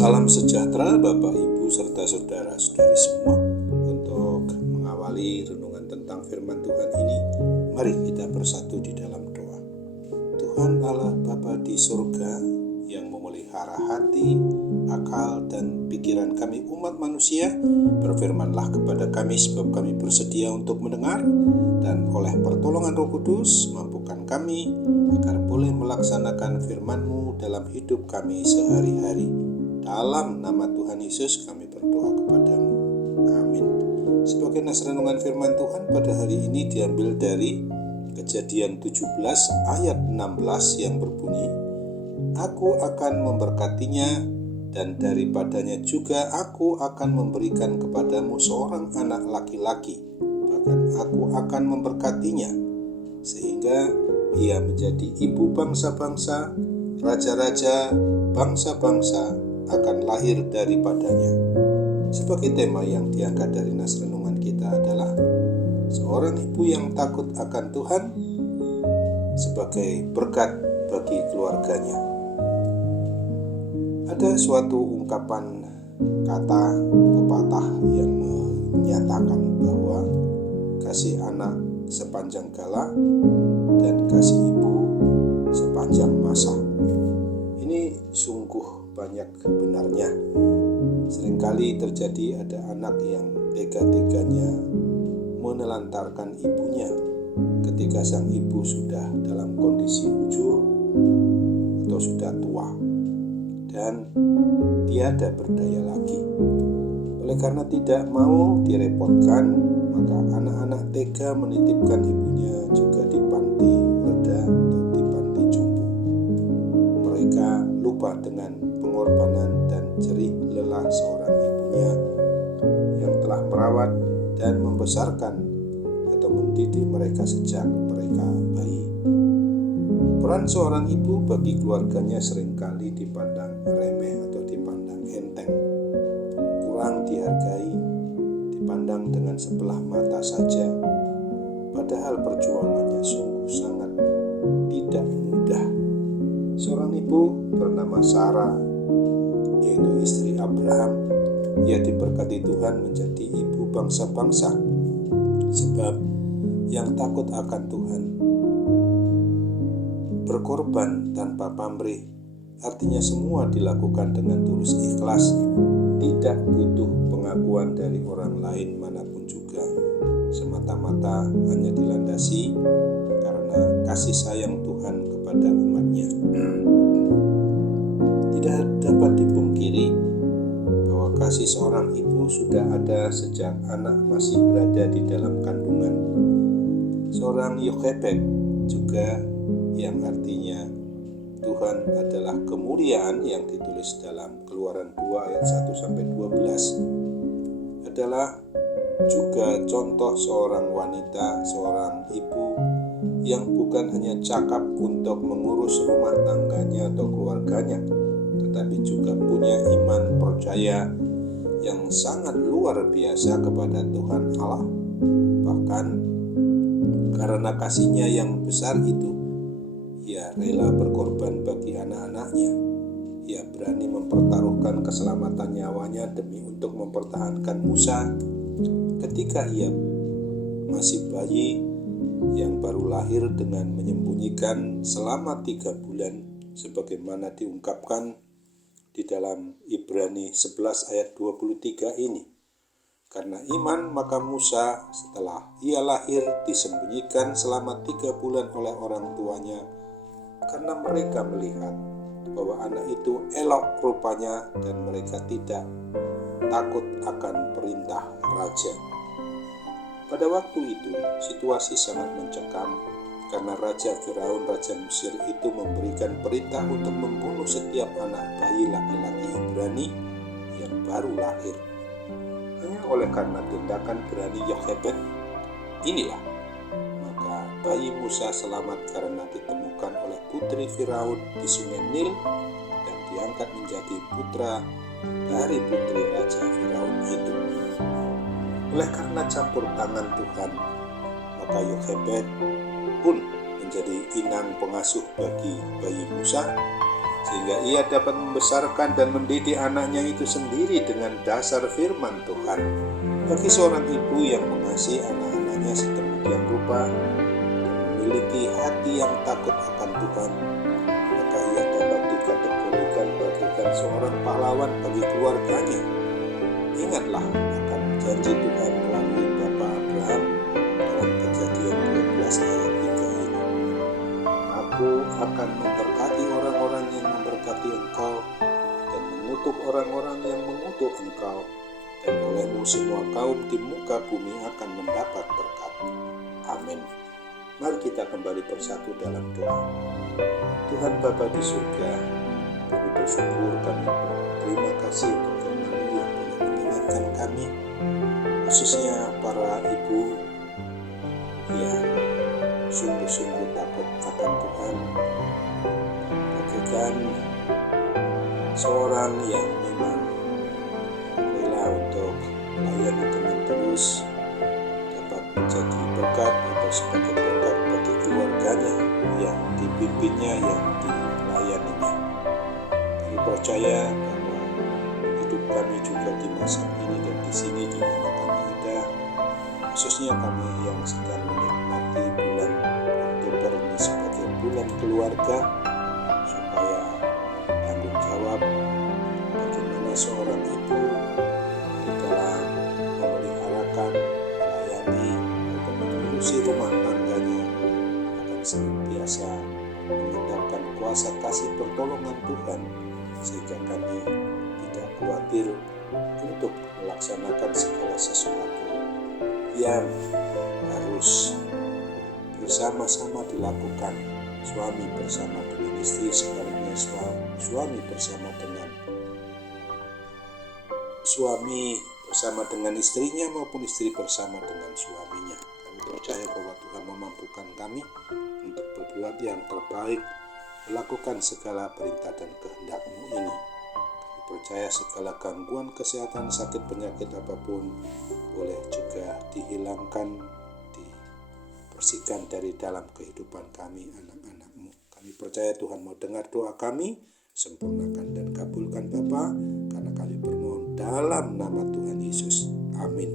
Salam sejahtera Bapak, Ibu, serta saudara-saudari semua. Untuk mengawali renungan tentang firman Tuhan ini, mari kita bersatu di dalam doa. Tuhan Allah Bapa di surga yang memelihara hati, akal, dan pikiran kami umat manusia, berfirmanlah kepada kami sebab kami bersedia untuk mendengar, dan oleh pertolongan Roh Kudus mampukan kami agar boleh melaksanakan firman-Mu dalam hidup kami sehari-hari. Dalam nama Tuhan Yesus kami berdoa kepadamu. Amin. Sebagai nas renungan firman Tuhan pada hari ini diambil dari Kejadian 17 ayat 16 yang berbunyi, Aku akan memberkatinya, dan daripadanya juga aku akan memberikan kepadamu seorang anak laki-laki, bahkan aku akan memberkatinya, sehingga ia menjadi ibu bangsa-bangsa, raja-raja, bangsa-bangsa akan lahir daripadanya. Sebagai tema yang diangkat dari nas renungan kita adalah seorang ibu yang takut akan Tuhan sebagai berkat bagi keluarganya. Ada suatu ungkapan kata pepatah yang menyatakan bahwa kasih anak sepanjang gala dan kasih ibu sepanjang masa. Ini sungguh banyak benarnya. Seringkali terjadi ada anak yang tega-teganya menelantarkan ibunya ketika sang ibu sudah dalam kondisi ujur atau sudah tua dan tiada berdaya lagi. Oleh karena tidak mau direpotkan, maka anak-anak tega menitipkan ibunya juga di panti reda atau di panti jompo. Mereka lupa dengan pengorbanan dan jerih lelah seorang ibunya yang telah merawat dan membesarkan atau mendidik mereka sejak mereka bayi. Peran seorang ibu bagi keluarganya seringkali dipandang remeh atau dipandang enteng, kurang dihargai, dipandang dengan sebelah mata saja, padahal perjuangannya sungguh sangat tidak mudah. Seorang ibu bernama Sarah, yaitu istri Abraham, ia diberkati Tuhan menjadi ibu bangsa-bangsa, sebab yang takut akan Tuhan berkorban tanpa pamrih, artinya semua dilakukan dengan tulus ikhlas, tidak butuh pengakuan dari orang lain manapun juga, semata-mata hanya dilandasi karena kasih sayang Tuhan kepada umatnya. Tidak dapat dipungkiri bahwa kasih seorang ibu sudah ada sejak anak masih berada di dalam kandungan. Seorang Yochebed juga, yang artinya Tuhan adalah kemuliaan, yang ditulis dalam Keluaran 2 ayat 1-12, adalah juga contoh seorang wanita, seorang ibu yang bukan hanya cakap untuk mengurus rumah tangganya atau keluarganya, tetapi juga punya iman percaya yang sangat luar biasa kepada Tuhan Allah. Bahkan karena kasihnya yang besar itu, ia rela berkorban bagi anak-anaknya. Ia berani mempertaruhkan keselamatan nyawanya demi untuk mempertahankan Musa ketika ia masih bayi yang baru lahir, dengan menyembunyikan selama 3 bulan sebagaimana diungkapkan di dalam Ibrani 11 ayat 23 ini. Karena iman maka Musa setelah ia lahir disembunyikan selama 3 bulan oleh orang tuanya, karena mereka melihat bahwa anak itu elok rupanya dan mereka tidak takut akan perintah raja. Pada waktu itu situasi sangat mencekam karena Raja Firaun, Raja Mesir itu memberikan perintah untuk membunuh setiap anak bayi laki-laki Ibrani yang baru lahir. Hanya oleh karena tindakan berani Yochebed inilah maka bayi Musa selamat karena ditemukan oleh putri Firaun di sungai Nil dan diangkat menjadi putra dari putri Raja Firaun itu. Oleh karena campur tangan Tuhan, maka Yochebed pun menjadi inang pengasuh bagi bayi Musa, sehingga ia dapat membesarkan dan mendidik anaknya itu sendiri dengan dasar firman Tuhan. Bagi seorang ibu yang mengasihi anak-anaknya sedemikian rupa dan memiliki hati yang takut akan Tuhan, maka ia dapat dikategorikan bagaikan seorang pahlawan bagi keluarganya. Ingatlah akan janji Tuhan melalui Bapa Abraham dalam Kejadian 12 ayat 3 ini. Aku akan memberkati orang-orang yang memberkati engkau dan mengutuk orang-orang yang mengutuk engkau, dan olehmu semua kaum di muka bumi akan mendapat berkat. Amin. Mari kita kembali bersatu dalam doa. Tuhan Bapa di surga, kami bersyukur, kami berterima kasih untuk firman-Mu yang boleh mengingatkan kami, khususnya para ibu yang sungguh-sungguh takut akan Tuhan, bagaikan seorang yang memang rela untuk melayani dengan tulus, dapat menjadi berkat atau sebagai berkat bagi keluarganya yang dipimpinnya, yang dilayaninya. Kami percaya bahwa hidup kami juga di masa ini dan di sini di mana kami ada, khususnya kami yang sedang menikmati bulan Oktober ini sebagai bulan keluarga, supaya tanggung jawab bagaimana seorang ibu di dalam memeliharakan, melayani, atau mengurusi rumah tangganya akan senantiasa mengandalkan kuasa kasih pertolongan Tuhan, sehingga kami tidak khawatir untuk melaksanakan segala sesuatu yang harus bersama-sama dilakukan, suami bersama dengan istri, sebaliknya suami bersama dengan istrinya, maupun istri bersama dengan suaminya. Kami percaya bahwa Tuhan memampukan kami untuk berbuat yang terbaik, melakukan segala perintah dan kehendak-Mu ini. Kami percaya segala gangguan kesehatan, sakit, penyakit apapun boleh juga dihilangkan, dibersihkan dari dalam kehidupan kami, anak-anak-Mu. Kami percaya Tuhan mau dengar doa kami, sempurnakan dan kabulkan Bapa, karena kami bermohon dalam nama Tuhan Yesus. Amin.